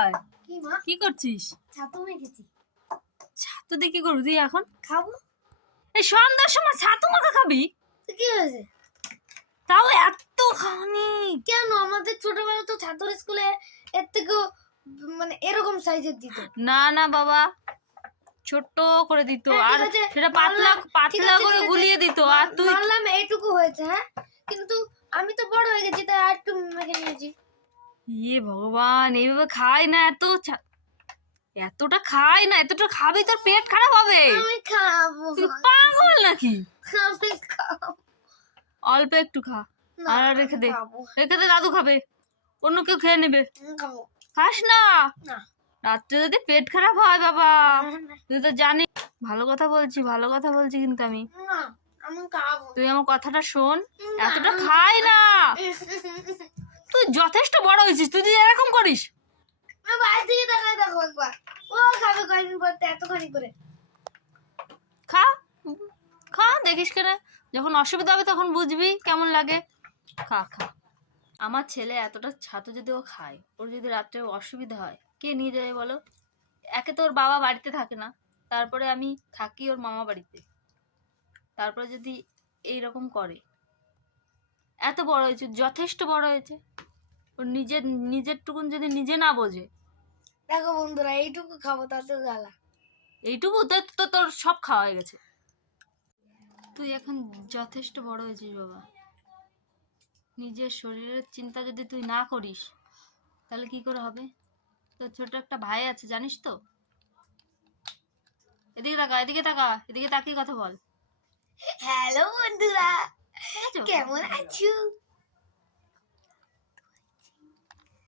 আয়। কি মা? কি করছিস? ছাতু মেখেছি। ছাতু দিয়ে কি করবি তুই এখন? খাবো। এই সন্ধ্যার সময় ছাতু মাখা খাবি? তো কি হয়েছে? তাও এত খানি? কেন আমাদের ছোটবেলা তো ছাতুর স্কুলে এর থেকেও মানে এরকম সাইজের দিত। না না বাবা, ছোট করে দিত হ্যাঁ, আর ঠিক আছে, সেটা পাতলা মানলাম, ঠিক পাতলা আছে, করে ঠিক আছে, গুলিয়ে দিত। আর তুই মানলাম এইটুকু হয়েছে, হ্যাঁ, কিন্তু আমি তো বড় হয়ে গেছি তাই আর একটু মেখে নিয়েছি। ইয়ে ভগবান, এইভাবে খাই না, এতটা খাই না, এতটা খাবি তোর পেট খারাপ হবে। আমি খাবো। তুই পাগল নাকি? আমি খাবো। অল্প একটু খা না, আর রেখে দে, খাবো। রেখে দে, দাদু খাবে, অন্য কেউ খেয়ে নেবে। খাবো খাস না, না। রাত্রে যদি পেট খারাপ হয় বাবা, না, তুই তো জানিস। ভালো কথা বলছি, ভালো কথা বলছি, কিন্তু আমি না, আমি খাবো। তুই আমার কথাটা শোন, না, এতটা খাই না। তুই যথেষ্ট বড় হয়েছিস, তুই যদি এরকম করিস। আমি বাইরে থেকে তাকাই দেখো একবার, ও খাবে কয়েকদিন পর এতখানি করে। খা খা, দেখিস কেন, যখন অসুবিধা হবে তখন বুঝবি কেমন লাগে। খা খা। আমার ছেলে এতটা ছাতু যদি ও খায়, ওর যদি রাত্রে অসুবিধা হয়, কে নিয়ে যাবে বলো? একে তো ওর বাবা বাড়িতে থাকে না, তারপরে আমি থাকি ওর মামা বাড়িতে, তারপরে যদি এইরকম করে, এত বড় হয়েছে, যথেষ্ট বড় হয়েছে, ওর নিজের টুকুন যদি নিজে না বোঝে। দেখো বন্ধুরা, এইটুকু খাবো তাতে জ্বালা। এইটুকু তো তোর সব খাওয়া হয়ে গেছে। তুই এখন যথেষ্ট বড় হয়েছিস বাবা, নিজের শরীরের চিন্তা যদি তুই না করিস তাহলে কি করে হবে? তোর ছোট একটা ভাই আছে জানিস তো। এদিকে তাকা, এদিকে তাকা, এদিকে তাকিয়ে কথা বল। হ্যালো বন্ধুরা, ঠিক আছে? কেমন আছো?